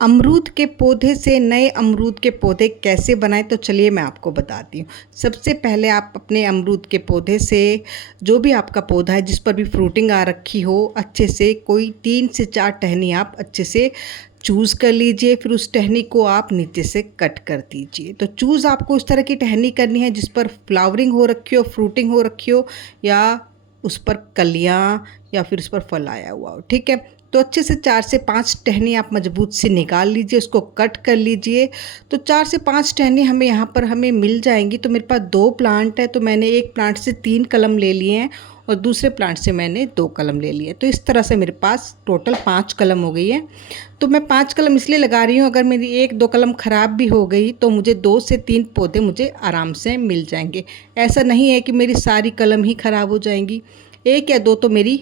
अमरूद के पौधे से नए अमरूद के पौधे कैसे बनाएं, तो चलिए मैं आपको बताती हूँ। सबसे पहले आप अपने अमरूद के पौधे से, जो भी आपका पौधा है जिस पर भी फ्रूटिंग आ रखी हो, अच्छे से कोई 3 से 4 टहनी आप अच्छे से चूज़ कर लीजिए। फिर उस टहनी को आप नीचे से कट कर दीजिए। तो चूज़ आपको उस तरह की टहनी करनी है जिस पर फ्लावरिंग हो रखी हो, फ्रूटिंग हो रखी हो, या उस पर कलियाँ या फिर उस पर फल आया हुआ हो। ठीक है, तो अच्छे से 4 से 5 टहनी आप मजबूत से निकाल लीजिए, उसको कट कर लीजिए। तो 4 से 5 टहनी हमें यहाँ पर हमें मिल जाएंगी। तो मेरे पास 2 प्लांट है, तो मैंने एक प्लांट से 3 कलम ले लिए हैं और दूसरे प्लांट से मैंने 2 कलम ले लिए। तो इस तरह से मेरे पास टोटल 5 कलम हो गई है। तो मैं 5 कलम इसलिए लगा रही हूँ, अगर मेरी 1-2 कलम ख़राब भी हो गई तो मुझे 2 से 3 पौधे मुझे आराम से मिल जाएंगे। ऐसा नहीं है कि मेरी सारी कलम ही ख़राब हो जाएंगी, 1 या 2 तो मेरी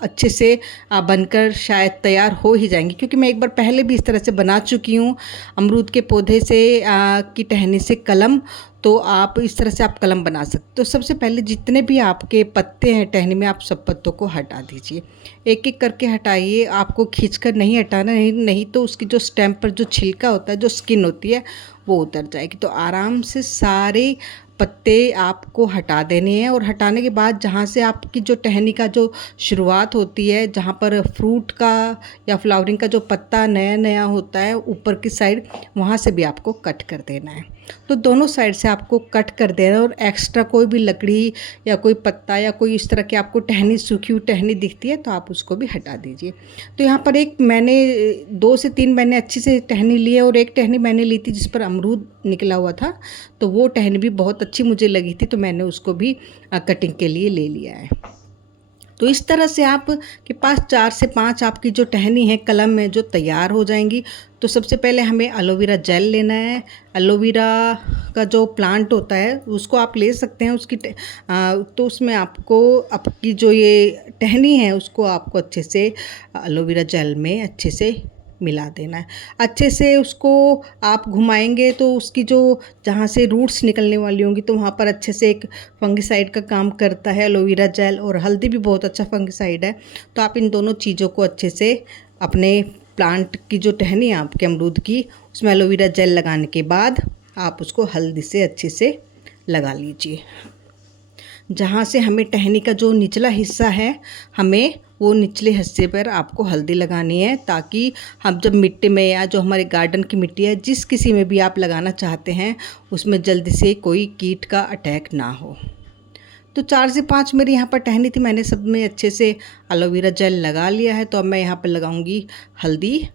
अच्छे से बनकर शायद तैयार हो ही जाएंगी, क्योंकि मैं एक बार पहले भी इस तरह से बना चुकी हूँ अमरूद के पौधे से की टहनी से कलम। तो आप इस तरह से आप कलम बना सकते। तो सबसे पहले जितने भी आपके पत्ते हैं टहनी में, आप सब पत्तों को हटा दीजिए, एक एक करके हटाइए। आपको खींचकर नहीं हटाना, नहीं तो उसकी जो स्टेम पर जो छिलका होता है, जो स्किन होती है, वो उतर जाएगी। तो आराम से सारे पत्ते आपको हटा देने हैं। और हटाने के बाद जहाँ से आपकी जो टहनी का जो शुरुआत होती है, जहाँ पर फ्रूट का या फ्लावरिंग का जो पत्ता नया नया होता है ऊपर की साइड, वहाँ से भी आपको कट कर देना है। तो दोनों साइड से आपको कट कर देना है। और एक्स्ट्रा कोई भी लकड़ी या कोई पत्ता या कोई इस तरह की आपको टहनी, सूखी हुई टहनी दिखती है, तो आप उसको भी हटा दीजिए। तो यहाँ पर एक मैंने 2 से 3 मैंने अच्छी से टहनी ली है, और एक टहनी मैंने ली थी जिस पर अमरूद निकला हुआ था। तो वो टहनी भी बहुत अच्छी मुझे लगी थी, तो मैंने उसको भी कटिंग के लिए ले लिया है। तो इस तरह से आप के पास 4 से 5 आपकी जो टहनी है कलम में जो तैयार हो जाएंगी। तो सबसे पहले हमें एलोवेरा जेल लेना है। एलोवेरा का जो प्लांट होता है उसको आप ले सकते हैं, उसकी तो उसमें आपको आपकी जो ये टहनी है उसको आपको अच्छे से एलोवेरा जेल में अच्छे से मिला देना है। अच्छे से उसको आप घुमाएंगे तो उसकी जो जहाँ से रूट्स निकलने वाली होंगी, तो वहाँ पर अच्छे से एक फंगिसाइड का काम करता है एलोवेरा जेल। और हल्दी भी बहुत अच्छा फंगिसाइड है। तो आप इन दोनों चीज़ों को अच्छे से अपने प्लांट की जो टहनी है आपके अमरूद की, उसमें एलोवेरा जेल लगाने के बाद आप उसको हल्दी से अच्छे से लगा लीजिए। जहाँ से हमें टहनी का जो निचला हिस्सा है, हमें वो निचले हिस्से पर आपको हल्दी लगानी है, ताकि हम जब मिट्टी में या जो हमारे गार्डन की मिट्टी है, जिस किसी में भी आप लगाना चाहते हैं, उसमें जल्दी से कोई कीट का अटैक ना हो। तो 4 से 5 मेरी यहाँ पर टहनी थी, मैंने सब में अच्छे से एलोवेरा जेल लगा लिया है। तो अब मैं यहाँ पर लगाऊंगी हल्दी।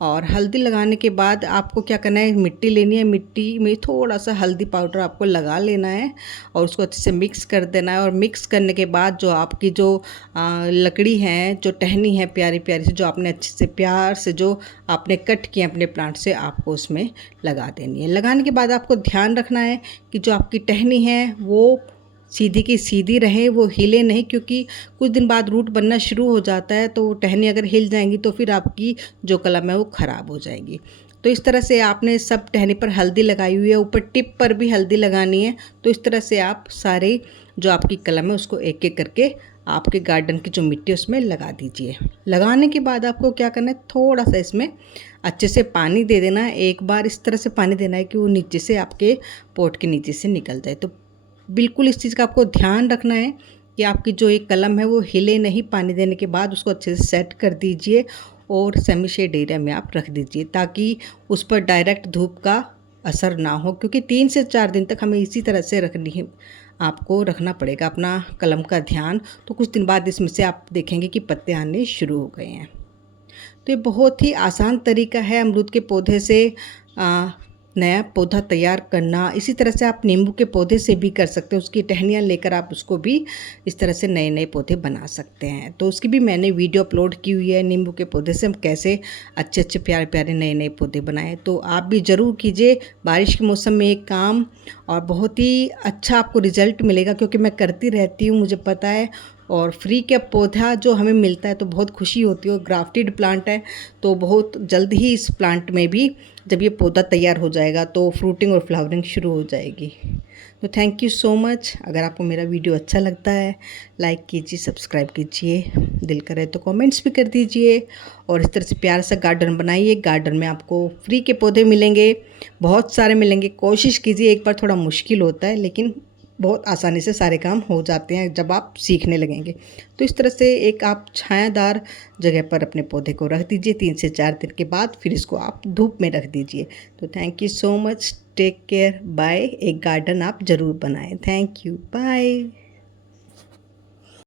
और हल्दी लगाने के बाद आपको क्या करना है, मिट्टी लेनी है, मिट्टी में थोड़ा सा हल्दी पाउडर आपको लगा लेना है और उसको अच्छे से मिक्स कर देना है। और मिक्स करने के बाद जो आपकी जो लकड़ी है, जो टहनी है प्यारी प्यारी से, जो आपने अच्छे से प्यार से जो आपने कट किए अपने प्लांट से, आपको उसमें लगा देनी है। लगाने के बाद आपको ध्यान रखना है कि जो आपकी टहनी है वो सीधी की सीधी रहे, वो हिले नहीं, क्योंकि कुछ दिन बाद रूट बनना शुरू हो जाता है। तो टहनी अगर हिल जाएंगी तो फिर आपकी जो कलम है वो ख़राब हो जाएगी। तो इस तरह से आपने सब टहनी पर हल्दी लगाई हुई है, ऊपर टिप पर भी हल्दी लगानी है। तो इस तरह से आप सारे जो आपकी कलम है उसको एक एक करके आपके गार्डन की जो मिट्टी है उसमें लगा दीजिए। लगाने के बाद आपको क्या करना है, थोड़ा सा इसमें अच्छे से पानी दे देना है। एक बार इस तरह से पानी देना है कि वो नीचे से आपके पोट के नीचे से निकल जाए। तो बिल्कुल इस चीज़ का आपको ध्यान रखना है कि आपकी जो एक कलम है वो हिले नहीं। पानी देने के बाद उसको अच्छे से सेट कर दीजिए और सेमी शेड एरिया में आप रख दीजिए, ताकि उस पर डायरेक्ट धूप का असर ना हो, क्योंकि 3 से 4 दिन तक हमें इसी तरह से रखनी है। आपको रखना पड़ेगा अपना कलम का ध्यान। तो कुछ दिन बाद इसमें से आप देखेंगे कि पत्ते आने शुरू हो गए हैं। तो ये बहुत ही आसान तरीका है अमरूद के पौधे से नया पौधा तैयार करना। इसी तरह से आप नींबू के पौधे से भी कर सकते हैं, उसकी टहनियाँ लेकर आप उसको भी इस तरह से नए नए पौधे बना सकते हैं। तो उसकी भी मैंने वीडियो अपलोड की हुई है, नींबू के पौधे से हम कैसे अच्छे अच्छे प्यारे प्यारे नए नए पौधे बनाएं। तो आप भी ज़रूर कीजिए बारिश के मौसम में एक काम, और बहुत ही अच्छा आपको रिजल्ट मिलेगा, क्योंकि मैं करती रहती हूँ, मुझे पता है। और फ्री का पौधा जो हमें मिलता है तो बहुत खुशी होती है। और ग्राफ्टेड प्लांट है तो बहुत जल्द ही इस प्लांट में भी जब ये पौधा तैयार हो जाएगा तो फ्रूटिंग और फ्लावरिंग शुरू हो जाएगी। तो थैंक यू सो मच। अगर आपको मेरा वीडियो अच्छा लगता है लाइक कीजिए, सब्सक्राइब कीजिए, दिल करे तो कमेंट्स भी कर दीजिए। और इस तरह से प्यार सा गार्डन बनाइए। गार्डन में आपको फ्री के पौधे मिलेंगे, बहुत सारे मिलेंगे। कोशिश कीजिए, एक बार थोड़ा मुश्किल होता है लेकिन बहुत आसानी से सारे काम हो जाते हैं जब आप सीखने लगेंगे। तो इस तरह से एक आप छायादार जगह पर अपने पौधे को रख दीजिए। 3 से 4 दिन के बाद फिर इसको आप धूप में रख दीजिए। तो thank you so much, take care, bye. एक गार्डन आप ज़रूर बनाएं। Thank you, bye.